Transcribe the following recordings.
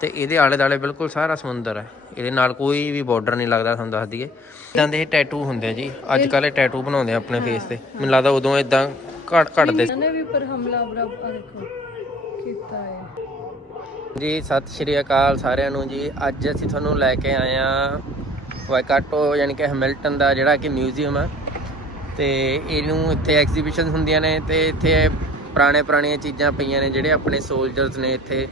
ਤੇ ਇਹਦੇ ਆਲੇ ਦਾਲੇ ਬਿਲਕੁਲ ਸਾਰਾ ਸਮੁੰਦਰ ਹੈ। ਇਹਦੇ ਨਾਲ ਕੋਈ ਵੀ ਬਾਰਡਰ ਨਹੀਂ ਲੱਗਦਾ ਤੁਹਾਨੂੰ ਦੱਸ ਦਈਏ। ਇਦਾਂ ਦੇ ਟੈਟੂ ਹੁੰਦੇ ਆ ਜੀ। ਅੱਜ ਕੱਲ੍ਹ ਇਹ ਟੈਟੂ ਬਣਾਉਂਦੇ ਆ ਆਪਣੇ ਫੇਸ ਤੇ। ਮੈਨੂੰ ਲੱਗਦਾ ਉਦੋਂ ਇਦਾਂ ਘੜ ਘੜਦੇ ਸੀ। ਨੇ ਵੀ ਪਰ ਹਮਲਾ ਬਰਾਬਰ ਦੇਖੋ ਕੀਤਾ ਹੈ। ਜੀ ਸਤਿ ਸ਼੍ਰੀ ਅਕਾਲ ਸਾਰਿਆਂ ਨੂੰ ਜੀ। ਅੱਜ ਅਸੀਂ ਤੁਹਾਨੂੰ ਲੈ ਕੇ ਆਏ ਆ ਵਾਈਕਾਟੋ ਯਾਨੀ ਕਿ ਹੈਮਿਲਟਨ ਦਾ ਜਿਹੜਾ ਕਿ ਮਿਊਜ਼ੀਅਮ ਆ। ਤੇ ਇਹਨੂੰ ਇੱਥੇ ਐਗਜ਼ੀਬਿਸ਼ਨ ਹੁੰਦੀਆਂ ਨੇ ਤੇ ਇੱਥੇ ਪੁਰਾਣੇ ਪੁਰਾਣੀਆਂ ਚੀਜ਼ਾਂ ਪਈਆਂ ਨੇ ਜਿਹੜੇ ਆਪਣੇ ਸੋਲਜਰਸ ਨੇ ਇੱਥੇ।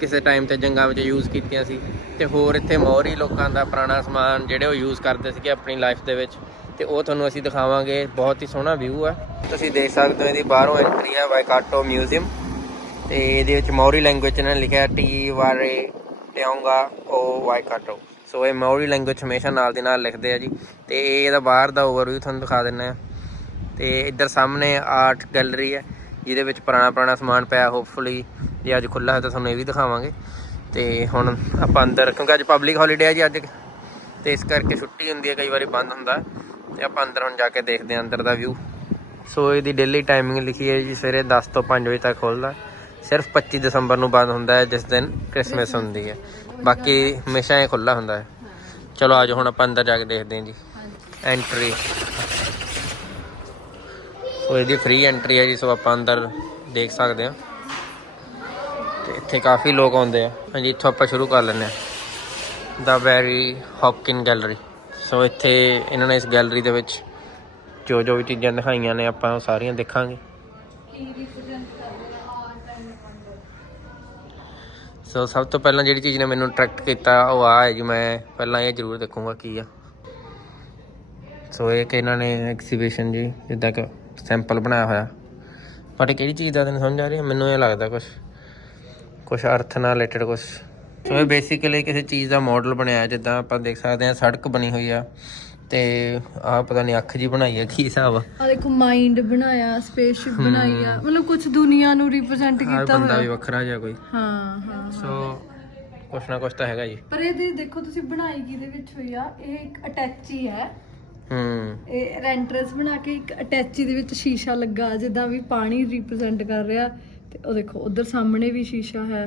ਕਿਸੇ ਟਾਈਮ ਤੇ ਜੰਗਾਂ ਵਿੱਚ ਯੂਜ਼ ਕੀਤੀਆਂ ਸੀ ਤੇ ਹੋਰ ਇੱਥੇ ਮੌਰੀ ਲੋਕਾਂ ਦਾ ਪੁਰਾਣਾ ਸਮਾਨ ਜਿਹੜੇ ਉਹ ਯੂਜ਼ ਕਰਦੇ ਸੀਗੇ ਆਪਣੀ ਲਾਈਫ ਦੇ ਵਿੱਚ ਤੇ ਉਹ ਤੁਹਾਨੂੰ ਅਸੀਂ ਦਿਖਾਵਾਂਗੇ, ਬਹੁਤ ਹੀ ਸੋਹਣਾ ਵਿਊ ਆ। ਤੁਸੀਂ ਦੇਖ ਸਕਦੇ ਹੋ ਇਹਦੀ ਬਾਹਰੋਂ ਐਂਟਰੀ ਹੈ ਵਾਈਕਾਟੋ ਮਿਊਜ਼ੀਅਮ ਤੇ ਇਹਦੇ ਵਿੱਚ ਮੌਰੀ ਲੈਂਗੁਏਜ ਨਾਲ ਲਿਖਿਆ ਟੀ ਵਾਰੇ ਟਿਆਉਂਗਾ ਓ ਵਾਈਕਾਟੋ ਸੋ ਇਹ ਮੌਰੀ ਲੈਂਗੁਏਜ ਹਮੇਸ਼ਾ ਨਾਲ ਦੀ ਨਾਲ ਲਿਖਦੇ ਆ ਜੀ। ਤੇ ਇਹਦਾ ਬਾਹਰ ਦਾ ਓਵਰਵਿਊ ਤੁਹਾਨੂੰ ਦਿਖਾ ਦਿੰਨੇ ਆ। ਤੇ ਇੱਧਰ ਸਾਹਮਣੇ ਆਰਟ ਗੈਲਰੀ ਹੈ ਜਿਹਦੇ ਵਿੱਚ ਪੁਰਾਣਾ ਪੁਰਾਣਾ ਸਮਾਨ ਪਿਆ ਹੋਪਫੁਲੀ ਜੇ ਅੱਜ ਖੁੱਲਾ ਹੈ ਤਾਂ ਤੁਹਾਨੂੰ ਇਹ ਵੀ ਦਿਖਾਵਾਂਗੇ। ਤੇ ਹੁਣ ਆਪਾਂ ਅੰਦਰ, ਕਿਉਂਕਿ ਅੱਜ ਪਬਲਿਕ ਹੌਲੀਡੇ ਹੈ ਜੀ ਅੱਜ। ਤੇ ਇਸ ਕਰਕੇ ਛੁੱਟੀ ਹੁੰਦੀ ਹੈ, ਕਈ ਵਾਰੀ ਬੰਦ ਹੁੰਦਾ। ਤੇ ਆਪਾਂ ਅੰਦਰ ਹੁਣ ਜਾ ਕੇ ਦੇਖਦੇ ਹਾਂ ਅੰਦਰ ਦਾ ਵਿਊ ਸੋ ਇਹਦੀ ਡੇਲੀ ਟਾਈਮਿੰਗ ਲਿਖੀ ਹੈ ਜੀ, ਸਵੇਰੇ 10 ਤੋਂ 5 ਵਜੇ ਤੱਕ ਖੁੱਲਦਾ ਸਿਰਫ 25 ਦਸੰਬਰ ਨੂੰ ਬੰਦ ਹੁੰਦਾ ਹੈ, ਜਿਸ ਦਿਨ ਕ੍ਰਿਸਮਸ ਹੁੰਦੀ ਹੈ। ਬਾਕੀ ਹਮੇਸ਼ਾ ਇਹ ਖੁੱਲਾ ਹੁੰਦਾ ਹੈ। ਚਲੋ ਆਜੋ ਹੁਣ ਆਪਾਂ ਅੰਦਰ ਜਾ ਕੇ ਦੇਖਦੇ ਹਾਂ ਜੀ। ਐਂਟਰੀ ਸੋ ਇਹਦੀ ਫ੍ਰੀ ਐਂਟਰੀ ਹੈ ਜੀ, ਸੋ ਆਪਾਂ ਅੰਦਰ ਦੇਖ ਸਕਦੇ ਹਾਂ। ਤੇ ਇੱਥੇ ਕਾਫੀ ਲੋਕ ਆਉਂਦੇ ਆ। ਹਾਂਜੀ, ਇੱਥੋਂ ਆਪਾਂ ਸ਼ੁਰੂ ਕਰ ਲੈਂਦੇ ਹਾਂ। ਦਾ ਵੈਰੀ ਹੌਪਕਿਨ ਗੈਲਰੀ ਸੋ ਇੱਥੇ ਇਹਨਾਂ ਨੇ ਇਸ ਗੈਲਰੀ ਦੇ ਵਿੱਚ ਜੋ ਜੋ ਵੀ ਚੀਜ਼ਾਂ ਦਿਖਾਈਆਂ ਨੇ, ਆਪਾਂ ਉਹ ਸਾਰੀਆਂ ਦੇਖਾਂਗੇ। ਸੋ ਸਭ ਤੋਂ ਪਹਿਲਾਂ ਜਿਹੜੀ ਚੀਜ਼ ਨੇ ਮੈਨੂੰ ਅਟਰੈਕਟ ਕੀਤਾ, ਉਹ ਆ ਹੈ ਜੀ, ਮੈਂ ਪਹਿਲਾਂ ਇਹ ਜ਼ਰੂਰ ਦੇਖੂੰਗਾ ਕੀ ਆ। ਸੋ ਇਹ ਕਿ ਇਹਨਾਂ ਨੇ ਐਗਜ਼ੀਬਿਸ਼ਨ ਜੀ, ਜਿੱਦਾਂ ਕਿ ਸੈਂਪਲ ਬਣਾਇਆ ਹੋਇਆ। ਪਰ ਇਹ ਕਿਹੜੀ ਚੀਜ਼ ਦਾ ਤੈਨੂੰ ਸਮਝ ਆ ਰਹੀ ਹੈ? ਮੈਨੂੰ ਇਹ ਲੱਗਦਾ ਕੁਝ ਕੁਝ ਅਰਥ ਨਾਲ ਰਿਲੇਟਡ ਕੁਝ ਸੋ ਇਹ ਬੇਸਿਕਲੀ ਕਿਸੇ ਚੀਜ਼ ਦਾ ਮਾਡਲ ਬਣਿਆ ਹੈ, ਜਿੱਦਾਂ ਆਪਾਂ ਦੇਖ ਸਕਦੇ ਹਾਂ ਸੜਕ ਬਣੀ ਹੋਈ ਆ ਤੇ ਆਹ ਪਤਾ ਨਹੀਂ ਅੱਖ ਜੀ ਬਣਾਈ ਹੈ ਕੀ ਹਿਸਾਬ ਆ। ਆ ਦੇਖੋ ਮਾਈਂਡ ਬਣਾਇਆ ਸਪੇਸਸ਼ਿਪ ਬਣਾਈ ਆ। ਮਤਲਬ ਕੁਝ ਦੁਨੀਆ ਨੂੰ ਰਿਪਰੈਜ਼ੈਂਟ ਕੀਤਾ ਬੰਦਾ ਵੀ ਹੋਇਆ ਵੱਖਰਾ ਜਿਹਾ ਕੋਈ। ਹਾਂ ਹਾਂ ਸੋ ਕੁਛ ਨਾ ਕੁਛ ਤਾਂ ਹੈਗਾ ਜੀ। ਪਰ ਇਹਦੇ ਦੇਖੋ ਤੁਸੀਂ ਬਣਾਈ ਕਿਹਦੇ ਵਿੱਚ ਹੋਈ ਆ? ਇਹ ਇੱਕ ਅਟੈਚੀ ਹੈ। ਹੂੰ। ਇਹ ਰੈਂਟਰਸ ਬਣਾ ਕੇ ਇੱਕ ਅਟੈਚੀ ਦੇ ਵਿੱਚ ਸ਼ੀਸ਼ਾ ਲੱਗਾ ਜਿੱਦਾਂ ਵੀ ਪਾਣੀ ਰਿਪਰੈਜ਼ੈਂਟ ਕਰ ਰਿਹਾ ਤੇ ਉਹ ਦੇਖੋ ਉਧਰ ਸਾਹਮਣੇ ਵੀ ਸ਼ੀਸ਼ਾ ਹੈ।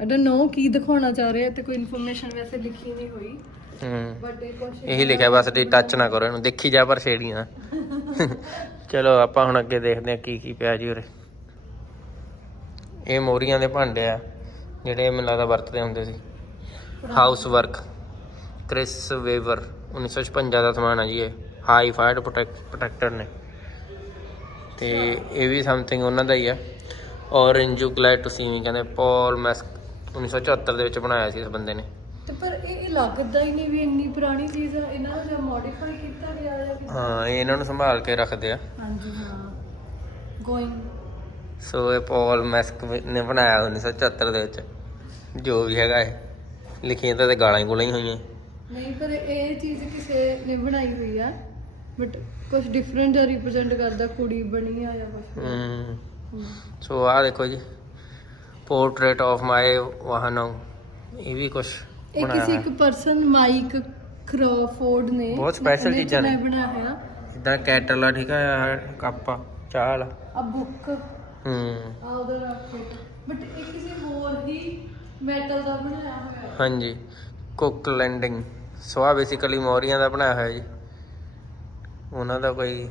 ਆਈ ਡੋਨਟ ਨੋ ਕੀ ਦਿਖਾਉਣਾ ਚਾਹ ਰਿਹਾ ਤੇ ਕੋਈ ਇਨਫੋਰਮੇਸ਼ਨ ਵੈਸੇ ਲਿਖੀ ਨਹੀਂ ਹੋਈ। ਹੂੰ। ਬਟ ਇਹ ਕੁਛ ਇਹੀ ਲਿਖਿਆ ਬਸ ਤੇ ਟੱਚ ਨਾ ਕਰੋ ਇਹਨੂੰ ਦੇਖੀ ਜਾ ਪਰ ਛੇੜੀਆਂ। ਚਲੋ ਆਪਾਂ ਹੁਣ ਅੱਗੇ ਦੇਖਦੇ ਹਾਂ ਕੀ ਕੀ ਪਿਆ ਜੀ ਉਰੇ। ਇਹ ਮੋਰੀਆਂ ਦੇ ਭਾਂਡੇ ਆ ਜਿਹੜੇ ਮੈਨੂੰ ਲੱਗਦਾ ਵਰਤਦੇ ਹੁੰਦੇ ਸੀ। ਹਾਊਸ ਵਰਕ ਕ੍ਰਿਸ ਵੇਵਰ 1956 ਦਾ ਸਮਾਨ ਆ ਜੀ ਇਹ। ਹਾਈ ਫਾਇਰ ਪ੍ਰੋਟੈਕਟਰ ਨੇ। ਤੇ ਇਹ ਵੀ ਸਮਥਿੰਗ ਉਹਨਾਂ ਦਾ ਹੀ ਆ। ਔਰ ਇੰਜੂ ਗਲੈਡ ਟੂ ਸੀ ਮੀ ਕਹਿੰਦੇ ਪੌਲ ਮੈਸਕ 1974 ਦੇ ਵਿੱਚ ਬਣਾਇਆ ਸੀ ਇਸ ਬੰਦੇ ਨੇ। ਤੇ ਪਰ ਇਹ ਇਹ ਲੱਗਦਾ ਹੀ ਨਹੀਂ ਵੀ ਇੰਨੀ ਪੁਰਾਣੀ ਚੀਜ਼ ਆ ਇਹਨਾਂ ਨੂੰ ਜਾਂ ਮੋਡੀਫਾਈ ਕੀਤਾ ਗਿਆ ਜਾਂ ਹਾਂ ਇਹ ਇਹਨਾਂ ਨੂੰ ਸੰਭਾਲ ਕੇ ਰੱਖਦੇ ਆ। ਹਾਂਜੀ ਹਾਂ। ਗੋਇੰਗ ਸੋ ਇਹ ਪੌਲ ਮੈਸਕ ਨੇ ਬਣਾਇਆ 1974 ਦੇ ਵਿੱਚ। ਜੋ ਵੀ ਹੈਗਾ ਇਹ। ਲਿਖੀਆਂ ਤਾਂ ਤੇ ਗਾਲਾਂ ਹੀ ਗੋਲਾਂ ਹੀ ਹੋਈਆਂ। ਨਹੀਂ ਪਰ ਇਹ ਚੀਜ਼ ਕਿਸੇ ਨੇ ਬਣਾਈ ਹੋਈ ਆ ਬਟ ਕੁਝ ਡਿਫਰੈਂਟ ਜਿਹਾ ਰਿਪਰੈਜ਼ੈਂਟ ਕਰਦਾ ਕੁੜੀ ਬਣੀ ਆ ਜਾਂ ਕੁਝ ਸੋ ਆਹ ਦੇਖੋ ਜੀ ਪੋਰਟਰੇਟ ਆਫ ਮਾਈ ਵਾਹਨੋ ਇਹ ਵੀ ਕੁਝ ਇਹ ਕਿਸੇ ਇੱਕ ਪਰਸਨ ਮਾਈਕ ਕ੍ਰੋਫੋਰਡ ਨੇ ਬਹੁਤ ਉਹਨੇ ਚੀਜ਼ਾਂ ਨੇ। ਬਣਾਇਆ ਜਿੱਦਾਂ ਕੈਟਲ ਆ ਠੀਕ ਆ ਕੱਪ ਆ ਚਾਹ ਵਾਲਾ ਆ ਬੁੱਕ ਹੂੰ। ਆ ਉਹਦਾ ਰੱਖ ਬਟ ਇਹ ਕਿਸੇ ਹੋਰ ਹੀ ਮੈਟਲ ਦਾ ਬਣਾਇਆ ਹੋਇਆ। ਹਾਂਜੀ ਕੁੱਕ ਲੈਂਡਿੰਗ ਸੋ ਆ ਬੇਸਿਕਲੀ ਮੋਰੀਆਂ ਦਾ ਬਣਾਇਆ ਹੋਇਆ ਜੀ। ਉਹਨਾਂ ਦਾ ਕੋਈ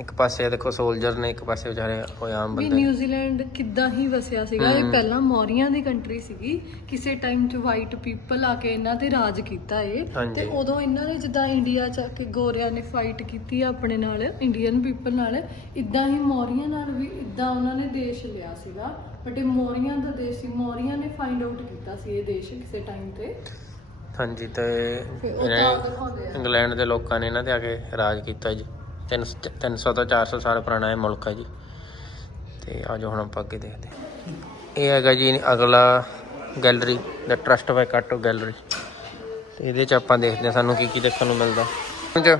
ਇੱਕ ਪਾਸੇ ਦੇਖੋ ਸੋਲਜਰ ਨੇ ਇੱਕ ਪਾਸੇ ਵਿਚਾਰੇ ਕੋਈ ਆਮ ਵੀ ਬੰਦੇ ਨੇ। ਨਿਊਜ਼ੀਲੈਂਡ ਕਿੱਦਾਂ ਹੀ ਵਸਿਆ ਸੀਗਾ। ਇਹ ਹਮ। ਪਹਿਲਾਂ ਮੌਰੀਆਂ ਦੀ ਕੰਟਰੀ ਸੀਗੀ। ਕਿਸੇ ਟਾਈਮ 'ਚ ਵਾਈਟ ਪੀਪਲ ਆ ਕੇ ਇਹਨਾਂ ਤੇ ਰਾਜ ਕੀਤਾ ਏ। ਹਾਂਜੀ। ਤੇ ਉਦੋਂ ਇਹਨਾਂ ਨੇ ਜਿੱਦਾਂ ਇੰਡੀਆ 'ਚ ਆ ਕੇ ਗੋਰਿਆਂ ਨੇ ਫਾਈਟ ਕੀਤੀ ਆ ਆਪਣੇ ਨਾਲ ਇੰਡੀਅਨ ਪੀਪਲ ਨਾਲ ਇਦਾਂ ਹੀ ਮੌਰੀਆਂ ਨਾਲ ਵੀ ਇਦਾਂ ਉਹਨਾਂ ਨੇ ਦੇਸ਼ ਲਿਆ ਸੀਗਾ। ਬਟ ਇਹ ਮੌਰੀਆਂ ਦਾ ਦੇਸ਼ ਸੀ। ਮੌਰੀਆਂ ਨੇ ਫਾਈਂਡ ਆਊਟ ਕੀਤਾ ਸੀ ਇਹ ਦੇਸ਼ ਕਿਸੇ ਟਾਈਮ ਤੇ। ਹਾਂਜੀ ਤੇ ਫਿਰ ਉਹ ਇਹਨੇ ਤਾਂ ਦਿਖਾਉਂਦੇ ਆ। ਇੰਗਲੈਂਡ ਦੇ ਲੋਕਾਂ ਨੇ ਇਹਨਾਂ ਤੇ ਆ ਕੇ ਰਾਜ ਕੀਤਾ ਜੀ। 300 300 ਤੋਂ 400 ਸਾਲ ਪੁਰਾਣਾ ਇਹ ਮੁਲਕ ਹੈ ਜੀ। ਤੇ ਆਜੋ ਹੁਣ ਆਪਾਂ ਅੱਗੇ ਦੇਖਦੇ ਹਾਂ। ਇਹ ਹੈਗਾ ਜੀ ਅਗਲਾ ਗੈਲਰੀ ਦਾ ਟਰਸਟ ਬਾਈ ਕਾਟੋ ਗੈਲਰੀ ਤੇ ਇਹਦੇ ਚ ਆਪਾਂ ਦੇਖਦੇ ਹਾਂ ਸਾਨੂੰ ਕੀ ਕੀ ਦੇਖਣ ਨੂੰ ਮਿਲਦਾ। ਚ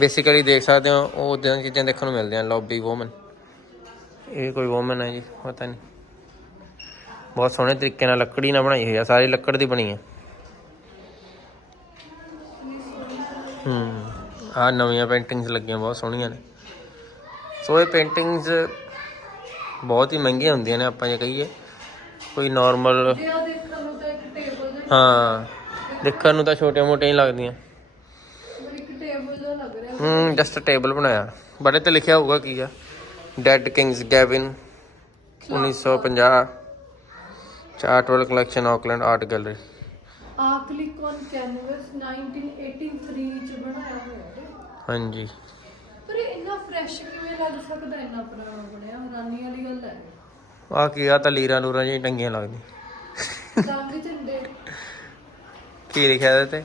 ਬੇਸਿਕਲੀ ਦੇਖ ਸਕਦੇ ਹੋ ਉਹ ਉਦਾਂ ਦੀਆਂ ਚੀਜ਼ਾਂ ਦੇਖਣ ਨੂੰ ਮਿਲਦੀਆਂ ਲੌਬੀ ਵੂਮਨ ਇਹ ਕੋਈ ਵੂਮਨ ਹੈ ਜੀ ਪਤਾ ਨਹੀਂ। ਬਹੁਤ ਸੋਹਣੇ ਤਰੀਕੇ ਨਾਲ ਲੱਕੜੀ ਨਾਲ ਬਣਾਈ ਹੋਈ ਆ ਸਾਰੀ ਲੱਕੜ ਦੀ ਬਣੀ ਹੈ ਹੂੰ। ਆ ਨਵੀਆਂ ਪੇਂਟਿੰਗਸ ਲੱਗੀਆਂ ਬਹੁਤ ਸੋਹਣੀਆਂ ਨੇ। ਸੋ ਇਹ ਪੇਂਟਿੰਗਸ ਬਹੁਤ ਹੀ ਮਹਿੰਗੀਆਂ ਹੁੰਦੀਆਂ ਨੇ ਆਪਾਂ ਜੇ ਕਹੀਏ। ਕੋਈ ਨਾਰਮਲ ਹਾਂ। ਦੇਖਣ ਨੂੰ ਤਾਂ ਛੋਟੀਆਂ ਮੋਟੀਆਂ ਹੀ ਲੱਗਦੀਆਂ। ਹੂੰ ਜਸਟ ਟੇਬਲ ਬਣਾਇਆ। ਬੜੇ ਤੇ ਲਿਖਿਆ ਹੋਊਗਾ ਕੀ ਆ? Dead kings Gavin 1950 Chartwell collection Auckland art gallery ਆ ਕਲਿੱਕ ਔਨ ਕੈਨਵਸ 1983 ਚ ਬਣਾਇਆ ਹੋਇਆ ਹੈ। ਹਾਂਜੀ। ਪਰ ਇਹ ਇੰਨਾ ਫਰੈਸ਼ ਕਿਵੇਂ ਲੱਗ ਸਕਦਾ ਇੰਨਾ ਪੁਰਾਣਾ ਬਣਿਆ? ਹੈਰਾਨੀ ਵਾਲੀ ਗੱਲ ਹੈ। ਆ ਕੀ ਆ ਤਾਂ ਲੀਰਾਂ ਲੂਰਾਂ ਜਿਹੀਆਂ ਟੰਗੀਆਂ ਲੱਗਦੀਆਂ। ਰੰਗ ਝੰਡੇ ਕੀ ਲਿਖਿਆ ਇਹਦੇ ਤੇ?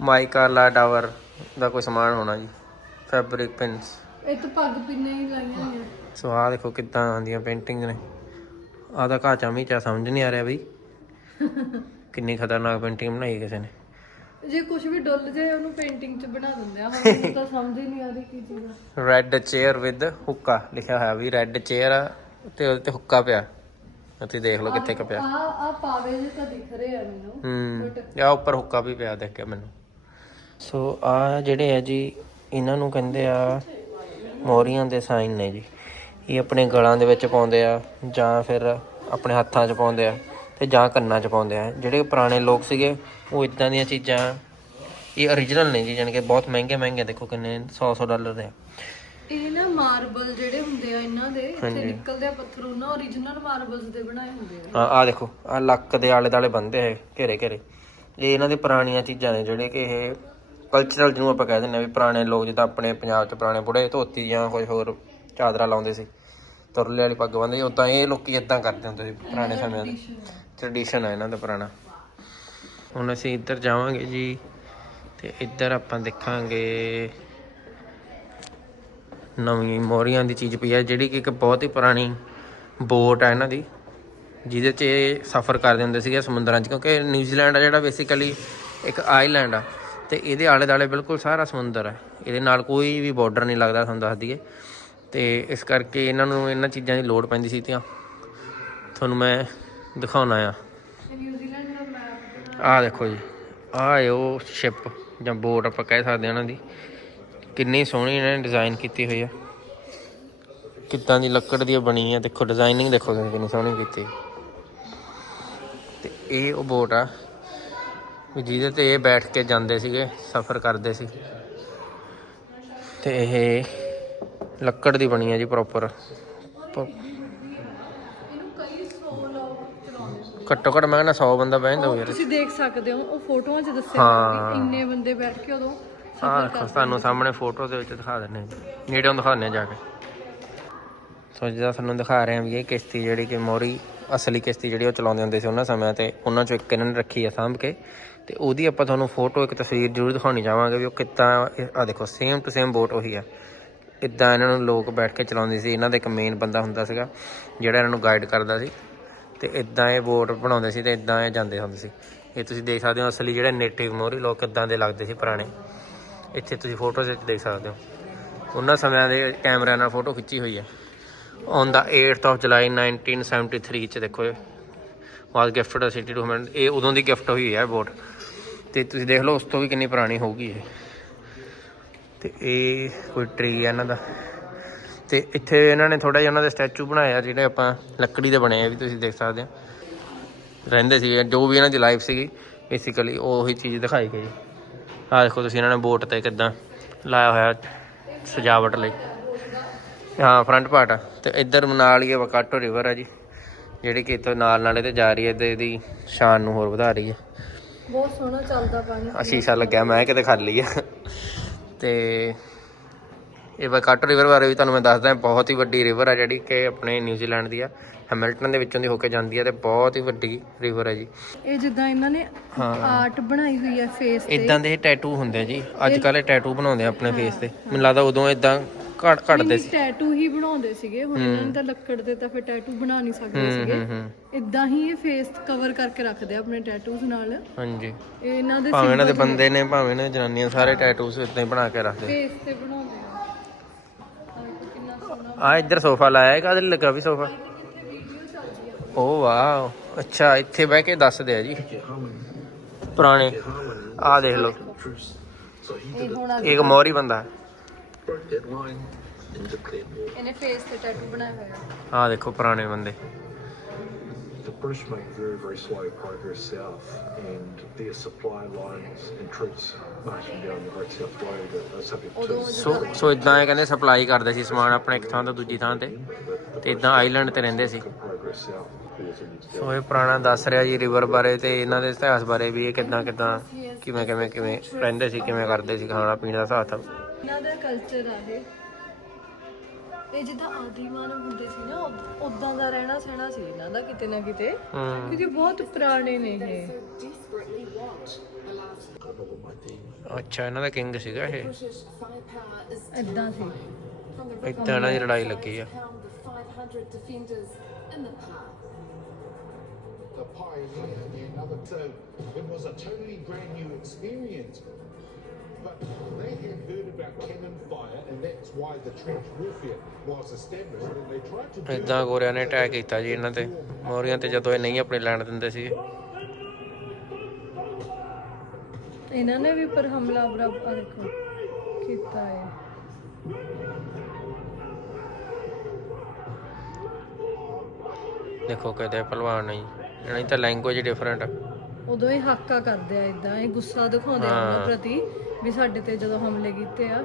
ਮਾਈਕਾਲਾ ਡਾਵਰ ਦਾ ਕੋਈ ਸਮਾਨ ਹੋਣਾ ਜੀ। ਫੈਬਰਿਕ ਪਿੰਸ ਇਹ ਤਾਂ ਪੱਗ ਪਿੰਨੇ ਹੀ ਲਾਈਆਂ ਹੋਈਆਂ। ਸੋ ਆਹ ਦੇਖੋ ਕਿੱਦਾਂ ਆਉਂਦੀਆਂ ਪੇਂਟਿੰਗ ਨੇ। ਆਹ ਤਾਂ ਘਾਚਾ ਮੀਚਾ ਸਮਝ ਨਹੀਂ ਆ ਰਿਹਾ ਬਈ। ਕਿੰਨੀ ਖਤਰਨਾਕ ਪੇਂਟਿੰਗ ਬਣਾਈ ਕਿਸੇ ਨੇ? ਜੇ ਕੁਝ ਵੀ ਡੁੱਲ ਜਾਏ ਉਹਨੂੰ ਪੇਂਟਿੰਗ ਚ ਬਣਾ ਦਿੰਦੇ ਆ। ਹੁਣ ਤਾਂ ਸਮਝ ਹੀ ਨਹੀਂ ਆ ਰਹੀ ਕੀ ਚੀਜ਼ ਆ। ਰੈੱਡ ਚੇਅਰ ਵਿਦ ਹੁੱਕਾ ਲਿਖਿਆ ਹੋਇਆ ਵੀ ਰੈੱਡ ਚੇਅਰ ਆ ਤੇ ਉਹਦੇ ਤੇ ਹੁੱਕਾ ਪਿਆ। ਤੁਸੀਂ ਦੇਖ ਲਓ ਕਿੱਥੇ ਕੁ ਪਿਆ। ਆ ਆ ਪਾਵੇ ਜੇ ਤਾਂ ਦਿਖ ਰਹੇ ਆ ਮੈਨੂੰ। ਹੂੰ ਆ ਉੱਪਰ ਹੁੱਕਾ ਵੀ ਪਿਆ ਦੇਖ ਕੇ ਮੈਨੂੰ। ਸੋ ਆ ਜਿਹੜੇ ਆ ਜੀ ਇਹਨਾਂ ਨੂੰ ਕਹਿੰਦੇ ਆ ਮੋਰੀਆਂ ਦੇ ਸਾਈਨ ਨੇ ਜੀ। ਇਹ ਆਪਣੇ ਗਲਾਂ ਦੇ ਵਿੱਚ ਪਾਉਂਦੇ ਆ ਜਾਂ ਫਿਰ ਆਪਣੇ ਹੱਥਾਂ 'ਚ ਪਾਉਂਦੇ ਆ। ਤੇ ਜਾਂ ਕੰਨਾਂ 'ਚ ਪਾਉਂਦੇ ਆ। ਜਿਹੜੇ ਪੁਰਾਣੇ ਲੋਕ ਸੀਗੇ ਉਹ ਇਦਾਂ ਦੀਆਂ ਚੀਜ਼ਾਂ ਇਹ origignal ਨੇ ਜੀ ਜਾਣੀ ਕਿ ਬਹੁਤ ਮਹਿੰਗੇ ਮਹਿੰਗੇ ਦੇਖੋ ਕਿੰਨੇ 100 100 ਡਾਲਰ ਦੇ ਆ। ਇਹ ਨਾ ਮਾਰਬਲ ਜਿਹੜੇ ਹੁੰਦੇ ਆ ਇਹਨਾਂ ਦੇ ਇੱਥੇ ਨਿਕਲਦੇ ਆ ਪੱਥਰ ਉਹਨਾਂ origignal ਮਾਰਬਲਸ ਦੇ ਬਣਾਏ ਹੁੰਦੇ ਆ। ਆ ਆ ਦੇਖੋ ਆ ਲੱਕ ਦੇ ਆਲੇ ਦਾਲੇ ਬੰਦੇ ਹੈ ਘੇਰੇ ਘੇਰੇ। ਇਹ ਇਹਨਾਂ ਦੀ ਪੁਰਾਣੀਆਂ ਚੀਜ਼ਾਂ ਨੇ ਜਿਹੜੇ ਕਿ ਇਹ ਕਲਚਰਲ ਜਿਹਨੂੰ ਆਪਾਂ ਕਹਿ ਦਿੰਦੇ ਆ ਵੀ ਪੁਰਾਣੇ ਲੋਕ ਜਿੱਦਾਂ ਆਪਣੇ ਪੰਜਾਬ 'ਚ ਪੁਰਾਣੇ ਬੁੜੇ ਧੋਤੀ ਜਾਂ ਕੁਝ ਹੋਰ ਚਾਦਰਾ ਲਾਉਂਦੇ ਸੀ ਤੁਰਲੇ ਵਾਲੀ ਪੱਗ ਬੰਨ੍ਹਦੇ ਉਦਾਂ ਇਹ ਲੋਕੀ ਇਦਾਂ ਕਰਦੇ ਹੁੰਦੇ ਸੀ ਪੁਰਾਣੇ ਸਮਿਆਂ ਦੇ। ਟ੍ਰੈਡੀਸ਼ਨ ਹੈ ਇਹਨਾਂ ਦਾ ਪੁਰਾਣਾ। ਹੁਣ ਅਸੀਂ ਇੱਧਰ ਜਾਵਾਂਗੇ ਜੀ ਤੇ ਇੱਧਰ ਆਪਾਂ ਦੇਖਾਂਗੇ ਨਵੀਂ ਮੋਰੀਆਂ ਦੀ ਚੀਜ਼ ਪਈ ਹੈ ਜਿਹੜੀ ਕਿ ਇੱਕ ਬਹੁਤ ਹੀ ਪੁਰਾਣੀ ਬੋਟ ਹੈ ਇਹਨਾਂ ਦੀ, ਜਿਹਦੇ 'ਚ ਇਹ ਸਫ਼ਰ ਕਰਦੇ ਹੁੰਦੇ ਸੀਗੇ ਸਮੁੰਦਰਾਂ 'ਚ, ਕਿਉਂਕਿ ਨਿਊਜ਼ੀਲੈਂਡ ਆ ਜਿਹੜਾ ਬੇਸਿਕਲੀ ਇੱਕ ਆਈਲੈਂਡ ਆ ਤੇ ਇਹਦੇ ਆਲੇ ਦਾਲੇ ਬਿਲਕੁਲ ਸਾਰਾ ਸਮੁੰਦਰ ਹੈ ਇਹਦੇ ਨਾਲ ਕੋਈ ਵੀ ਬਾਰਡਰ ਨਹੀਂ ਲੱਗਦਾ ਤੁਹਾਨੂੰ ਦੱਸ ਦਈਏ। ਤੇ ਇਸ ਕਰਕੇ ਇਹਨਾਂ ਨੂੰ ਇਹਨਾਂ ਚੀਜ਼ਾਂ ਦੀ ਲੋੜ ਪੈਂਦੀ ਸੀ ਤੇ ਤੁਹਾਨੂੰ ਮੈਂ ਦਿਖਾਉਣਾ ਆ ਇਹ ਆਹ ਦੇਖੋ ਜੀ, ਆਹ ਹੈ ਉਹ ਸ਼ਿਪ ਜਾਂ ਬੋਟ ਆਪਾਂ ਕਹਿ ਸਕਦੇ ਹਾਂ ਉਹਨਾਂ ਦੀ। ਕਿੰਨੀ ਸੋਹਣੀ ਇਹਨਾਂ ਨੇ ਡਿਜ਼ਾਈਨ ਕੀਤੀ ਹੋਈ ਆ। ਕਿੱਦਾਂ ਦੀ ਲੱਕੜ ਦੀ ਬਣੀ ਆ, ਦੇਖੋ ਡਿਜ਼ਾਈਨਿੰਗ ਦੇਖੋ ਤੁਸੀਂ ਕਿੰਨੀ ਸੋਹਣੀ ਕੀਤੀ। ਤੇ ਇਹ ਉਹ ਬੋਟ ਆ ਜਿਹਦੇ ਤੇ ਇਹ ਬੈਠ ਕੇ ਜਾਂਦੇ ਸੀਗੇ, ਸਫ਼ਰ ਕਰਦੇ ਸੀ। ਤੇ ਇਹ ਲੱਕੜ ਦੀ ਬਣੀ ਆ ਜੀ ਪ੍ਰੋਪਰ ਇਹਨੂੰ ਕਈ 100 ਲੋਕ ਚਲਾਉਂਦੇ ਹੁੰਦੇ ਘੱਟੋ ਘੱਟ ਮੈਂ ਕਹਿੰਦਾ 100 ਬੰਦਾ ਬਹਿੰਦਾ। ਯਾਰ। ਤੁਸੀਂ ਦੇਖ ਸਕਦੇ ਹੋ ਉਹ ਫੋਟੋਆਂ 'ਚ ਦੱਸਿਆ ਹਾਂ। ਇੰਨੇ ਬੰਦੇ ਬੈਠ ਕੇ ਉਦੋਂ ਆਹ ਦੇਖੋ ਤੁਹਾਨੂੰ ਸਾਹਮਣੇ ਫੋਟੋ ਦੇ ਵਿੱਚ ਦਿਖਾ ਦਿੰਨੇ ਨੇੜਿਓਂ ਦਿਖਾਉਂਦੇ ਹਾਂ ਜਾ ਕੇ। ਸੋ ਜਿਹਦਾ ਤੁਹਾਨੂੰ ਦਿਖਾ ਰਹੇ ਹਾਂ ਵੀ ਇਹ ਕਿਸ਼ਤੀ ਜਿਹੜੀ ਕਿ ਮੋਰੀ ਅਸਲੀ ਕਿਸ਼ਤੀ ਜਿਹੜੀ ਉਹ ਚਲਾਉਂਦੇ ਹੁੰਦੇ ਸੀ ਉਹਨਾਂ ਸਮਿਆਂ ਤੇ ਉਹਨਾਂ ਚੋਂ ਇੱਕ ਇਹਨਾਂ ਨੇ ਰੱਖੀ ਆ ਸਾਂਭ ਕੇ। ਤੇ ਉਹਦੀ ਆਪਾਂ ਤੁਹਾਨੂੰ ਫੋਟੋ ਇੱਕ ਤਸਵੀਰ ਜ਼ਰੂਰ ਦਿਖਾਉਣੀ ਚਾਹਾਂਗੇ ਵੀ ਉਹ ਕਿੱਦਾਂ ਆ ਦੇਖੋ ਸੇਮ ਟੂ ਸੇਮ ਬੋਟ ਉਹੀ ਆ। ਇਦਾਂ ਇਹਨਾਂ ਨੂੰ ਲੋਕ ਬੈਠ ਕੇ ਚਲਾਉਂਦੇ ਸੀ ਇਹਨਾਂ ਦਾ ਇੱਕ ਮੇਨ ਬੰਦਾ ਹੁੰਦਾ ਸੀਗਾ ਜਿਹੜਾ ਇਹਨਾਂ ਨੂੰ ਗਾਈਡ ਕਰਦਾ ਸੀ। ਤੇ ਇਦਾਂ ਇਹ ਬੋਟ ਬਣਾਉਂਦੇ ਸੀ ਤੇ ਇਦਾਂ ਇਹ ਜਾਂਦੇ ਹੁੰਦੇ ਸੀ। ਇਹ ਤੁਸੀਂ ਦੇਖ ਸਕਦੇ ਹੋ ਅਸਲੀ ਜਿਹੜੇ ਨੇਟਿਵ ਮੋਰੀ ਲੋਕ ਕਿੱਦਾਂ ਦੇ ਲੱਗਦੇ ਸੀ ਪੁਰਾਣੇ। ਇੱਥੇ ਤੁਸੀਂ ਫੋਟੋਜ਼ ਵਿੱਚ ਦੇਖ ਸਕਦੇ ਹੋ। ਉਹਨਾਂ ਸਮਿਆਂ ਦੇ ਕੈਮਰਿਆਂ ਨਾਲ ਫੋਟੋ ਖਿੱਚੀ ਹੋਈ ਹੈ। ਔਨ ਦਾ 8th ਆਫ ਜੁਲਾਈ 1973 ਚ ਦੇਖੋ ਇਹ। Was gifted a city to human ਇਹ ਉਦੋਂ ਦੀ ਗਿਫਟ ਹੋਈ ਹੈ ਬੋਟ। ਤੇ ਤੁਸੀਂ ਦੇਖ ਲਓ ਉਸ ਤੋਂ ਵੀ ਕਿੰਨੀ ਪੁਰਾਣੀ ਹੋਊਗੀ ਇਹ। ਤੇ ਇਹ ਕੋਈ ਟਰੀ ਹੈ ਇਹਨਾਂ ਦਾ। ਤੇ ਇੱਥੇ ਇਹਨਾਂ ਨੇ ਥੋੜਾ ਜਿਹਾ ਉਹਨਾਂ ਦੇ ਸਟੈਚੂ ਬਣਾਇਆ ਜਿਹੜੇ ਆਪਾਂ ਲੱਕੜੀ ਦੇ ਬਣੇ ਆ ਵੀ ਤੁਸੀਂ ਦੇਖ ਸਕਦੇ ਹੋ। ਰਹਿੰਦੇ ਸੀ ਜੋ ਵੀ ਇਹਨਾਂ ਦੀ ਲਾਈਫ ਸੀਗੀ ਬੇਸਿਕਲੀ ਉਹੀ ਚੀਜ਼ ਦਿਖਾਈ ਗਈ। ਆਹ ਦੇਖੋ ਤੁਸੀਂ ਇਹਨਾਂ ਨੇ ਬੋਟ ਤੇ ਕਿਦਾਂ ਲਾਇਆ ਹੋਇਆ ਸਜਾਵਟ ਲਈ। ਹਾਂ ਫਰੰਟ ਪਾਰਟ ਆ। ਤੇ ਇੱਧਰ ਨਾਲ ਹੀ ਵਕਾਟੋ ਰਿਵਰ ਆ ਜੀ ਜਿਹੜੀ ਕਿ ਇੱਥੋਂ ਨਾਲ ਨਾਲੇ ਤੇ ਜਾ ਰਹੀ ਹੈ ਤੇ ਇਹਦੀ ਸ਼ਾਨ ਨੂੰ ਹੋਰ ਵਧਾ ਰਹੀ ਹੈ। ਬਹੁਤ ਸੋਹਣਾ ਚੱਲਦਾ ਪਾਣੀ। ਆ ਸ਼ੀਸ਼ਾ ਲੱਗਿਆ ਮੈਂ ਕਿਤੇ ਖਾਲੀ ਆ। ਤੇ ਇਹ ਵਕਾਟੋ ਰਿਵਰ ਬਾਰੇ ਵੀ ਤੁਹਾਨੂੰ ਮੈਂ ਦੱਸਦਾ ਬਹੁਤ ਹੀ ਵੱਡੀ ਰਿਵਰ ਆ ਜਿਹੜੀ ਕਿ ਆਪਣੇ ਨਿਊਜ਼ੀਲੈਂਡ ਦੀ ਆ। ਹੈਮਿਲਟਨ ਦੇ ਵਿੱਚੋਂ ਦੀ ਹੋ ਕੇ ਜਾਂਦੀ ਆ ਤੇ ਬਹੁਤ ਹੀ ਵੱਡੀ ਰਿਵਰ ਆ ਜੀ। ਇਹ ਜਿੱਦਾਂ ਇਹਨਾਂ ਨੇ ਆਰਟ ਬਣਾਈ ਹੋਈ ਹੈ ਫੇਸ ਤੇ। ਇਦਾਂ ਦੇ ਟੈਟੂ ਹੁੰਦੇ ਆ ਜੀ। ਅੱਜ ਕੱਲ੍ਹ ਟੈਟੂ ਬਣਾਉਂਦੇ ਆ ਆਪਣੇ ਫੇਸ ਤੇ। ਮੈਨੂੰ ਲੱਗਦਾ ਉਦੋਂ ਇਦਾਂ ਘੜ ਘੜਦੇ ਸੀ। ਟੈਟੂ ਹੀ ਬਣਾਉਂਦੇ ਸੀਗੇ। ਹੁਣ ਇਹਨਾਂ ਨੇ ਤਾਂ ਲੱਕੜ ਦੇ ਤਾਂ ਫਿਰ ਟੈਟੂ ਬਣਾ ਨਹੀਂ ਸਕਦੇ ਸੀਗੇ। ਇਦਾਂ ਹੀ। ਇਹ ਫੇਸ ਕਵਰ ਕਰਕੇ ਰੱਖਦੇ ਆ ਆਪਣੇ ਟੈਟੂਜ਼ ਨਾਲ। ਹਾਂਜੀ। ਇਹ ਇਹਨਾਂ ਦੇ ਭਾਵੇਂ ਇਹਨਾਂ ਦੇ ਬੰਦੇ ਨੇ ਭਾਵੇਂ ਇਹਨਾਂ ਜਨਾਨੀਆਂ ਸਾਰੇ ਟੈਟੂਸ ਇਦਾਂ ਹੀ ਬਣਾ ਕੇ ਰੱਖਦੇ। ਫੇਸ ਤੇ ਬਣਾਉਂਦੇ ਆ ਆਹ ਦੇਖੋ ਕਿੰਨਾ ਸੋਹਣਾ ਆ ਇੱਧਰ ਸੋਫਾ ਲਾਇਆ ਹੈ ਕਾਹਦੇ ਲਈ ਲੱਗਾ ਵੀ ਸੋਫਾ। ਓ ਵਾਓ ਅੱਛਾ ਇੱਥੇ ਬਹਿ ਕੇ ਦੱਸਦੇ ਆ ਜੀ। ਪੁਰਾਣੇ ਆ ਦੇਖ ਲਓ। ਇੱਕ ਮੋਰੀ ਬੰਦਾ ਇਹਨੇ ਫੇਸ ਤੇ ਟੈਟੂ ਬਣਾਇਆ ਹੋਇਆ ਆ ਦੇਖੋ ਪੁਰਾਣੇ ਬੰਦੇ। The British make very, very slow progress south, and their supply lines and troops subject to. ਸੋ ਸੋ ਇਦਾਂ ਇਹ ਕਹਿੰਦੇ ਸਪਲਾਈ ਕਰਦੇ ਸੀ ਸਮਾਨ ਆਪਣੇ ਇੱਕ ਥਾਂ ਤੋਂ ਦੂਜੀ ਥਾਂ ਤੇ। ਤੇ ਇਦਾਂ ਆਈਲੈਂਡ ਤੇ ਰਹਿੰਦੇ ਸੀ. ਸੋ ਇਹ ਪੁਰਾਣਾ ਦੱਸ ਰਿਹਾ ਜੀ ਰਿਵਰ ਬਾਰੇ ਤੇ ਇਹਨਾਂ ਦੇ ਇਤਿਹਾਸ ਬਾਰੇ ਵੀ ਇਹ ਕਿਦਾਂ ਕਿਦਾਂ ਕਿਵੇਂ ਕਿਵੇਂ ਕਿਵੇਂ ਰਹਿੰਦੇ ਸੀ ਕਿਵੇਂ ਕਰਦੇ ਸੀ ਖਾਣਾ ਪੀਣਾ ਦਾ ਤਾਂ ਇਹਨਾਂ ਦਾ ਕਲਚਰ ਆ ਇਹ। ਜਿੱਦਾਂ ਆਦੀਮਾਨ ਹੁੰਦੇ ਸੀ ਨਾ ਉਦਾਂ ਦਾ ਰਹਿਣਾ ਸਹਿਣਾ ਸੀ ਇਹਨਾਂ ਦਾ ਕਿਤੇ ਨਾ ਕਿਤੇ। ਕਿਉਂਕਿ ਬਹੁਤ ਪੁਰਾਣੇ ਨੇ ਇਹ। ਅੱਛਾ ਇਹਨਾਂ ਦਾ ਕਿੰਗ ਸੀਗਾ ਇਹ ਇਦਾਂ ਸੀ ਇਦਾਂ ਇਹਨਾਂ ਦੀ ਲੜਾਈ ਲੱਗੀ ਆ the pioneer and the another. So it was a totally brand new experience. But they had heard about cannon fire, and that's why the trench warfare was established. And they tried to do ਇਦਾਂ ਗੋਰਿਆਂ ਨੇ attack ਕੀਤਾ ਜੀ ਇਹਨਾਂ ਤੇ ਮੌਰੀਆਂ ਤੇ ਜਦੋਂ ਇਹ ਨਹੀਂ ਆਪਣੀ ਲੈਣ ਦਿੰਦੇ ਸੀ ਇਹਨਾਂ ਨੇ ਵੀ ਪਰ ਹਮਲਾ ਬਰਾਬਰ ਦੇਖੋ ਕੀਤਾ ਹੈ। ਦੇਖੋ ਕਿਤੇ ਪਹਿਲਵਾਨ ਨਹੀਂ ਇਹਨਾਂ ਦੀ ਤਾਂ ਲੈਂਗੁਏਜ ਡਿਫਰੈਂਟ ਉਦੋਂ ਹੀ ਹਾਕਾ ਕਰਦੇ ਆ ਇਦਾਂ ਇਹ ਗੁੱਸਾ ਦਿਖਾਉਂਦੇ ਆ ਉਹਨਾਂ। ਪ੍ਰਤੀ ਵੀ ਸਾਡੇ ਤੇ ਜਦੋਂ ਹਮਲੇ ਕੀਤੇ ਆ।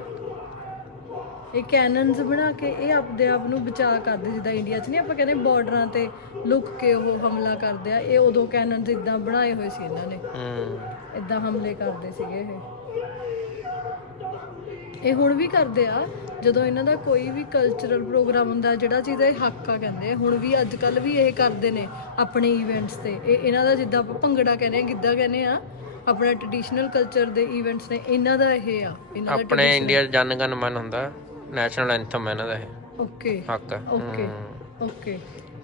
ਇਹ ਕੈਨਨਸ ਬਣਾ ਕੇ ਇਹ ਆਪਦੇ ਆਪ ਨੂੰ ਬਚਾ ਕਰਦੇ ਜਿੱਦਾਂ ਇੰਡੀਆ 'ਚ ਨਹੀਂ ਆਪਾਂ ਕਹਿੰਦੇ ਬਾਰਡਰਾਂ ਤੇ ਲੁੱਕ ਕੇ ਉਹ ਹਮਲਾ ਕਰਦੇ ਆ ਇਹ ਉਦੋਂ ਕੈਨਨਸ ਇਦਾਂ ਬਣਾਏ ਹੋਏ ਸੀ ਇਹਨਾਂ ਨੇ। ਹੂੰ। ਇਦਾਂ ਹਮਲੇ ਕਰਦੇ ਸੀਗੇ ਇਹ। ਇਹ ਹੁਣ ਵੀ ਕਰਦੇ ਆ ਜਦੋਂ ਇਹਨਾਂ ਦਾ ਕੋਈ ਵੀ ਕਲਚਰਲ ਪ੍ਰੋਗਰਾਮ ਹੁੰਦਾ ਜਿਹੜਾ ਚੀਜ਼ ਇਹ ਹੱਕਾ ਕਹਿੰਦੇ ਆ ਹੁਣ ਵੀ ਅੱਜ ਕੱਲ ਵੀ ਇਹ ਕਰਦੇ ਨੇ ਆਪਣੇ ਇਵੈਂਟਸ ਤੇ। ਇਹ ਇਹਨਾਂ ਦਾ ਜਿੱਦਾਂ ਆਪਾਂ ਭੰਗੜਾ ਕਹਿੰਦੇ ਆ ਗਿੱਧਾ ਕਹਿੰਦੇ ਆ ਆਪਣਾ ਟ੍ਰੈਡੀਸ਼ਨਲ ਕਲਚਰ ਦੇ ਇਵੈਂਟਸ ਨੇ ਇਹਨਾਂ ਦਾ ਇਹ ਆ ਇਹਨਾਂ ਦਾ ਆਪਣੇ ਇੰਡੀਆ ਜਨ ਗਨ ਮਨ ਹੁੰਦਾ ਨੈਸ਼ਨਲ ਐਂਥਮ ਇਹਨਾਂ ਦਾ ਇਹ। ਓਕੇ ਹੱਕ ਆ ਓਕੇ ਓਕੇ।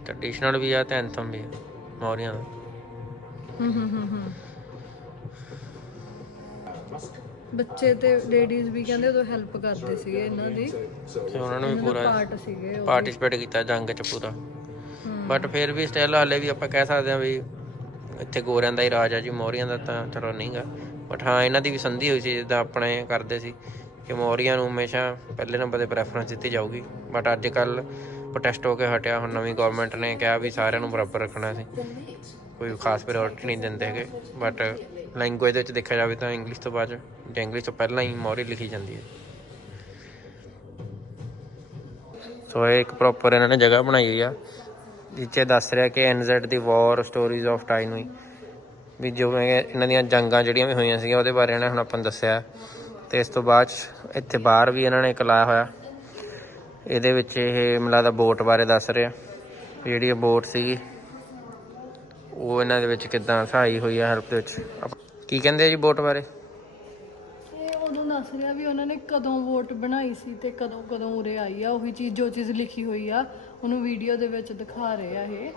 ਟ੍ਰੈਡੀਸ਼ਨਲ ਵੀ ਆ ਤੇ ਐਂਥਮ ਵੀ ਆ ਮੌਰੀਆਂ ਦਾ। ਹੂੰ ਹੂੰ ਹੂੰ ਹੂੰ। ਬੱਚੇ ਤੇ ਲੇਡੀਜ਼ ਵੀ ਕਹਿੰਦੇ ਉਦੋਂ ਹੈਲਪ ਕਰਦੇ ਸੀਗੇ ਇਹਨਾਂ ਦੀ। ਤੇ ਉਹਨਾਂ ਨੂੰ ਵੀ ਪੂਰਾ ਪਾਰਟ ਸੀਗੇ ਉਹ। ਪਾਰਟਿਸਿਪੇਟ ਕੀਤਾ ਜੰਗ 'ਚ ਪੂਰਾ। ਬਟ ਫਿਰ ਵੀ ਸਟਿਲ ਹਾਲੇ ਵੀ ਆਪਾਂ ਕਹਿ ਸਕਦੇ ਹਾਂ ਵੀ ਇੱਥੇ ਗੋਰਿਆਂ ਦਾ ਹੀ ਰਾਜ ਆ ਜੀ ਮੌਰੀਆਂ ਦਾ ਤਾਂ ਚਲੋ ਨਹੀਂਗਾ ਬਟ ਹਾਂ ਇਹਨਾਂ ਦੀ ਵੀ ਸੰਧੀ ਹੋਈ ਸੀ ਜਿੱਦਾਂ ਆਪਣੇ ਕਰਦੇ ਸੀ ਕਿ ਮੌਰੀਆਂ ਨੂੰ ਹਮੇਸ਼ਾ ਪਹਿਲੇ ਨੰਬਰ ਤੇ ਪ੍ਰੈਫਰੈਂਸ ਦਿੱਤੀ ਜਾਊਗੀ। ਬਟ ਅੱਜ ਕੱਲ ਪ੍ਰੋਟੈਸਟ ਹੋ ਕੇ ਹਟਿਆ ਹੁਣ ਨਵੀਂ ਗਵਰਨਮੈਂਟ ਨੇ ਕਿਹਾ ਵੀ ਸਾਰਿਆਂ ਨੂੰ ਬਰਾਬਰ ਰੱਖਣਾ ਸੀ। ਕੋਈ ਖਾਸ ਪ੍ਰਾਇੋਰਟੀ ਨਹੀਂ ਦਿੰਦੇ ਹੈਗੇ। ਬਟ ਲੈਂਗੁਏਜ ਦੇ ਵਿੱਚ ਦੇਖਿਆ ਜਾਵੇ ਤਾਂ ਇੰਗਲਿਸ਼ ਤੋਂ ਬਾਅਦ ਜਾਂ ਇੰਗਲਿਸ਼ ਤੋਂ ਪਹਿਲਾਂ ਹੀ ਮੌਰੀ ਲਿਖੀ ਜਾਂਦੀ ਹੈ। ਸੋ ਇਹ ਇੱਕ ਪ੍ਰੋਪਰ ਇਹਨਾਂ ਨੇ ਜਗ੍ਹਾ ਬਣਾਈ ਹੋਈ ਆ। ਜਿੱਥੇ ਦੱਸ ਰਿਹਾ ਕਿ ਐਨਜ਼ੈਡ ਦੀ ਵਾਰ ਸਟੋਰੀਜ਼ ਆਫ ਟਾਈਮ ਵੀ ਜਿਵੇਂ ਇਹਨਾਂ ਦੀਆਂ ਜੰਗਾਂ ਜਿਹੜੀਆਂ ਵੀ ਹੋਈਆਂ ਸੀਗੀਆਂ, ਉਹਦੇ ਬਾਰੇ ਇਹਨਾਂ ਨੇ ਹੁਣ ਆਪਾਂ ਨੂੰ ਦੱਸਿਆ। ਤੇ ਇਸ ਤੋਂ ਬਾਅਦ 'ਚ ਇੱਥੇ ਬਾਹਰ ਵੀ ਇਹਨਾਂ ਨੇ ਇੱਕ ਲਾਇਆ ਹੋਇਆ। ਇਹਦੇ ਵਿੱਚ ਇਹ ਮਿਲਾ ਦਾ ਬੋਟ ਬਾਰੇ ਦੱਸ ਰਿਹਾ। ਜਿਹੜੀ ਇਹ ਬੋਟ ਸੀਗੀ ਉਹ ਇਹਨਾਂ ਦੇ ਵਿੱਚ ਕਿਦਾਂ ਸਹਾਈ ਹੋਈ ਆ ਹੈਲਪ ਦੇ ਵਿੱਚ? ਕੀ ਕਹਿੰਦੇ ਆ ਜੀ ਬੋਟ ਬਾਰੇ? ਇਹ ਉਦੋਂ ਦੱਸ ਰਿਹਾ ਵੀ ਉਹਨਾਂ ਨੇ ਕਦੋਂ ਵੋਟ ਬਣਾਈ ਸੀ ਤੇ ਕਦੋਂ ਕਦੋਂ ਉਰੇ ਆਈ ਆ। ਉਹੀ ਚੀਜ਼ ਜੋ ਚੀਜ਼ ਲਿਖੀ ਹੋਈ ਆ ਉਹਨੂੰ ਵੀਡੀਓ ਦੇ ਵਿੱਚ ਦਿਖਾ ਰਹੇ ਆ ਇਹ।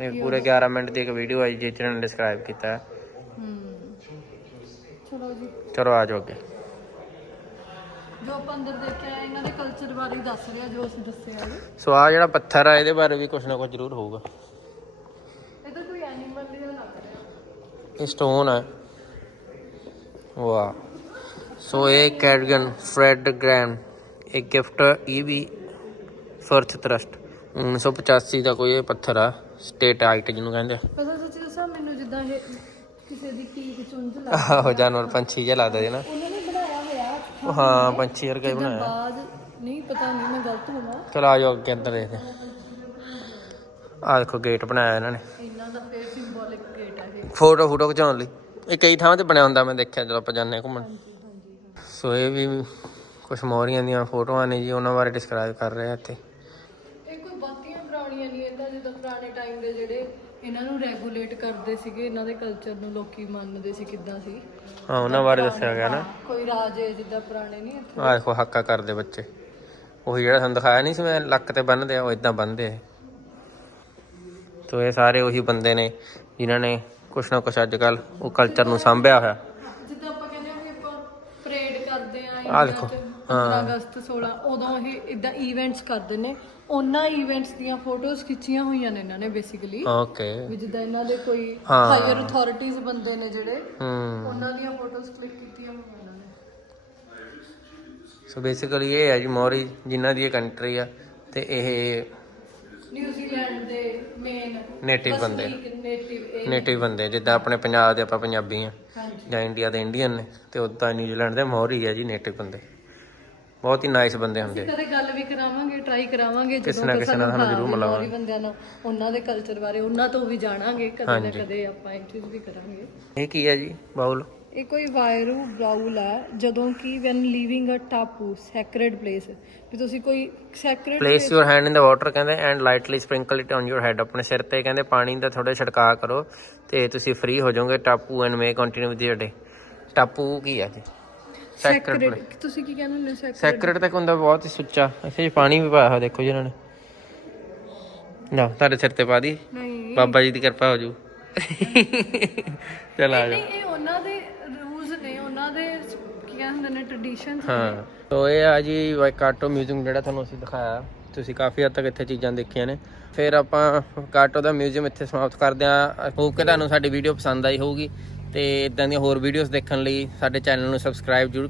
ਇਹ ਪੂਰੇ 11 ਮਿੰਟ ਦੀ ਇੱਕ ਵੀਡੀਓ ਆਈ ਜਿਸ 'ਚ ਇਹਨਾਂ ਨੇ ਡਿਸਕ੍ਰਾਈਬ ਕੀਤਾ। ਹੈ। ਹੂੰ ਚਲੋ ਜੀ। ਚਲੋ ਆ ਜਾਓ ਅੱਗੇ। ਜੋ ਆਪਾਂ ਅੰਦਰ ਦੇਖਿਆ ਇਹਨਾਂ ਦੇ ਕਲਚਰ ਬਾਰੇ ਹੀ ਦੱਸ ਰਿਹਾ ਜੋ ਅਸੀਂ ਦੱਸਿਆ ਜੀ। ਸੋ ਆ ਜਿਹੜਾ ਪੱਥਰ ਆ ਇਹਦੇ ਬਾਰੇ ਵੀ ਕੁਝ ਨਾ ਕੁਝ ਜ਼ਰੂਰ ਹੋਊਗਾ ਇਹ ਤਾਂ ਕੋਈ ਐਨੀਮਲ ਜਿਹਾ ਲੱਗ ਰਿਹਾ ਇਹ ਸਟੋਨ ਹੈ। ਵਾਹ। ਸੋ ਇਹ ਕੈਡਗਨ ਫਰੈਡ ਗ੍ਰੈਮ ਇੱਕ ਗਿਫਟ ਈਵੀ ਫਰਥ ਟਰਸਟ। 1985 ਦਾ ਕੋਈ ਇਹ ਪੱਥਰ ਆ ਸਟੇਟ ਆਈਟ ਜਿਹਨੂੰ ਕਹਿੰਦੇ ਆ। ਪਤਾ ਸੱਚੀ ਦੱਸਾਂ ਮੈਨੂੰ ਜਿੱਦਾਂ ਇਹ ਕਿਸੇ ਦੀ ਕੀਕ ਚੁੰਝ ਲੱਗ ਆਹੋ ਜਾਨਵਰ ਪੰਛੀ ਜਿਹਾ ਲੱਗਦਾ ਜੀ ਨਾ। ਉਹਨਾਂ ਨੇ ਬਣਾਇਆ ਹੋਇਆ ਹਾਂ ਪੰਛੀ ਵਰਗਾ ਹੀ ਬਣਾਇਆ। ਬਾਜ਼ ਨਹੀਂ ਪਤਾ ਨਹੀਂ ਮੈਂ ਗਲਤ ਹੋਵਾਂ। ਚਲ ਆ ਜਾਓ ਅੱਗੇ ਅੰਦਰ ਦੇਖਦੇ ਆ ਦੇਖੋ ਗੇਟ ਬਣਾਇਆ ਇਹਨਾਂ ਨੇ। ਇਹਨਾਂ ਦਾ ਫੇਰ ਸਿੰਬੋਲਿਕ ਗੇਟ ਹੈ ਇਹ। ਫੋਟੋ ਫੋਟੋ ਖਿਚਾਉਣ ਲਈ। ਇਹ ਕਈ ਥਾਵਾਂ ਤੇ ਬਣਿਆ ਹੁੰਦਾ ਮੈਂ ਦੇਖਿਆ ਜਦੋਂ ਆਪਾਂ ਜਾਂਦੇ ਹਾਂ ਘੁੰਮਣ। ਸੋ ਇਹ ਵੀ ਕੁਝ ਮੋਰੀਆਂ ਦੀਆਂ ਫੋਟੋਆਂ ਨੇ ਜੀ ਉਹਨਾਂ ਬਾਰੇ ਡਿਸਕ੍ਰਾਈਬ ਕਰ ਰਹੇ ਆ ਇੱਥੇ। ਇਹ ਕੋਈ ਬਾਤੀਆਂ ਪੁਰਾਣੀਆਂ ਨਹੀਂ ਇਹਦਾ ਜਿੱਦਾਂ ਪੁਰਾਣੇ ਟਾਈਮ ਦੇ ਜਿਹੜੇ ਇਹਨਾਂ ਨੂੰ ਰੈਗੂਲੇਟ ਕਰਦੇ ਸੀਗੇ ਇਹਨਾਂ ਦੇ ਕਲਚਰ ਨੂੰ ਲੋਕੀ ਮੰਨਦੇ ਸੀ ਕਿੱਦਾਂ ਸੀ। ਹਾਂ ਉਹਨਾਂ ਬਾਰੇ ਦੱਸਿਆ ਗਿਆ ਨਾ। ਕੋਈ ਰਾਜੇ ਜਿੱਦਾਂ ਪੁਰਾਣੇ ਨਹੀਂ ਇੱਥੇ। ਆਹ ਦੇਖੋ ਹੱਕਾ ਕਰਦੇ ਬੱਚੇ। ਉਹੀ ਜਿਹੜਾ ਸਾਨੂੰ ਦਿਖਾਇਆ ਨਹੀਂ ਸੀ ਮੈਂ ਲੱਕ ਤੇ ਬੰਨਦੇ ਆ ਉਹ ਇਦਾਂ ਬੰਨਦੇ ਆ। ਤੋ ਇਹ ਸਾਰੇ ਉਹੀ ਬੰਦੇ ਨੇ ਜਿਨ੍ਹਾਂ ਨੇ ਕੁਛ ਨਾ ਕੁਛ ਅੱਜ ਕੱਲ ਉਹ ਕਲਚਰ ਨੂੰ ਸਾਂਭਿਆ ਹੋਇਆ। ਜਿੱਦਾਂ ਆਪਾਂ ਕਹਿੰਦੇ ਹਾਂ ਵੀ ਆਪਾਂ ਪਰੇਡ ਕਰਦੇ ਆ ਆਹ ਦੇਖੋ, 15 ਅਗਸਤ 16 ਉਦੋਂ ਇਹ ਇਦਾਂ ਇਵੈਂਟਸ ਕਰਦੇ ਨੇ। ਉਹਨਾਂ ਇਵੈਂਟਸ ਦੀਆਂ ਫੋਟੋਜ਼ ਖਿੱਚੀਆਂ ਹੋਈਆਂ ਨੇ ਇਹਨਾਂ ਨੇ ਬੇਸਿਕਲੀ ਓਕੇ ਵੀ ਜਿੱਦਾਂ ਇਹਨਾਂ ਦੇ ਕੋਈ ਹਾਂ। ਹਾਇਰ ਅਥਾਰਟੀਜ਼ ਬੰਦੇ ਨੇ ਜਿਹੜੇ ਹੂੰ। ਉਹਨਾਂ ਦੀਆਂ ਫੋਟੋਜ਼ ਕਲਿੱਕ ਕੀਤੀਆਂ ਹੋਈਆਂ ਇਹਨਾਂ ਨੇ। ਸੋ ਬੇਸਿਕਲੀ ਇਹ ਹੈ ਜੀ ਮੌਰੀ ਜਿਨ੍ਹਾਂ ਦੀ ਇਹ ਕੰਟਰੀ ਆ ਤੇ ਇਹ ਨਿਊਜ਼ੀਲੈਂਡ ਦੇ ਮੇਨ Native ਬੰਦੇ। ਨੇਟਿਵ ਨੇਟਿਵ ਬੰਦੇ ਜਿੱਦਾਂ ਆਪਣੇ ਪੰਜਾਬ ਦੇ ਆਪਾਂ ਪੰਜਾਬੀ ਆ ਹਾਂਜੀ ਜਾਂ ਇੰਡੀਆ ਦੇ ਇੰਡੀਅਨ ਨੇ ਤੇ ਉਦਾਂ ਨਿਊਜ਼ੀਲੈਂਡ ਦੇ ਮੋਹਰੀ ਆ ਜੀ ਨੇਟਿਵ ਬੰਦੇ ਬਹੁਤ ਹੀ ਨਾਈਸ ਬੰਦੇ ਹੁੰਦੇ ਕਦੇ ਗੱਲ ਵੀ ਕਰਾਵਾਂਗੇ ਟਰਾਈ ਕਰਾਵਾਂਗੇ ਕਿਸੇ ਨਾ ਕਿਸੇ ਨਾਲ ਸਾਨੂੰ ਜ਼ਰੂਰ ਮਿਲਾਵਾਂਗੇ। ਮੌਰੀ ਬੰਦਿਆਂ ਨਾਲ ਉਹਨਾਂ ਦੇ ਕਲਚਰ ਬਾਰੇ ਉਹਨਾਂ ਤੋਂ ਵੀ ਜਾਣਾਂਗੇ ਕਦੇ ਨਾ ਹਾਂਜੀ। ਕਦੇ ਆਪਾਂ ਇਹ ਚੀਜ਼ ਵੀ ਕਰਾਂਗੇ ਇਹ ਕੀ ਹੈ ਜੀ ਬਾਉਲ ਇਹ ਕੋਈ ਵਾਇਰੂ ਬਰਾਊਲ ਹੈ ਜਦੋਂ ਕਿ ਵੈਨ ਲੀਵਿੰਗ ਅ ਟਾਪੂ ਸੈਕਰੇਡ ਪਲੇਸ ਵੀ ਤੁਸੀਂ ਕੋਈ sacred place your hand in the water ਕਹਿੰਦੇ and lightly sprinkle it on your head ਆਪਣੇ ਸਿਰ ਤੇ ਕਹਿੰਦੇ ਪਾਣੀ ਦਾ ਥੋੜਾ ਛਿੜਕਾਅ ਕਰੋ ਤੇ ਤੁਸੀਂ ਫ੍ਰੀ ਹੋ ਜਾਓਗੇ ਟਾਪੂ and may continue with your day ਟਾਪੂ ਕੀ ਹੈ ਜੀ? ਸੈਕਰਡ ਤੁਸੀਂ ਕੀ ਕਹਿੰਦੇ ਹੁੰਦੇ ਸੈਕਰੇਡ ਸੈਕਰਡ ਤੱਕ ਹੁੰਦਾ ਬਹੁਤ ਹੀ ਸੁੱਚਾ ਇੱਥੇ ਜੀ ਪਾਣੀ ਵੀ ਪਾਇਆ ਹੋਇਆ ਦੇਖੋ ਜੀ ਇਹਨਾਂ ਨੇ। ਨਾ ਤੁਹਾਡੇ ਸਿਰ ਤੇ ਪਾ ਦੀ। ਨਹੀਂ। ਬਾਬਾ ਜੀ ਦੀ ਕਿਰਪਾ ਹੋ ਜੂ। ਚਲ ਆ ਜਾ ਨਹੀਂ ਇਹ ਉਹਨਾਂ ਦੇ ਕੀ ਕਹਿੰਦੇ ਨੇ ਟ੍ਰੈਡੀਸ਼ਨਸ ਹਾਂ। ਤੋ ਇਹ ਆ ਜੀ ਵਾਈਕਾਟੋ ਮਿਊਜ਼ੀਅਮ ਜਿਹੜਾ ਤੁਹਾਨੂੰ ਅਸੀਂ ਦਿਖਾਇਆ। ਤੁਸੀਂ ਕਾਫੀ ਹੱਦ ਤੱਕ ਇੱਥੇ ਚੀਜ਼ਾਂ ਦੇਖੀਆਂ ਨੇ। ਫਿਰ ਆਪਾਂ ਕਾਟੋ ਦਾ ਮਿਊਜ਼ੀਅਮ ਇੱਥੇ ਸਮਾਪਤ ਕਰਦੇ ਹਾਂ। ਹੋਪ ਕਿ ਤੁਹਾਨੂੰ ਸਾਡੀ ਵੀਡੀਓ ਪਸੰਦ ਆਈ ਹੋਊਗੀ। ਤੇ ਇਦਾਂ ਦੀਆਂ ਹੋਰ ਵੀਡੀਓਜ਼ ਦੇਖਣ ਲਈ ਸਾਡੇ ਚੈਨਲ ਨੂੰ ਸਬਸਕ੍ਰਾਈਬ ਜ਼ਰੂਰ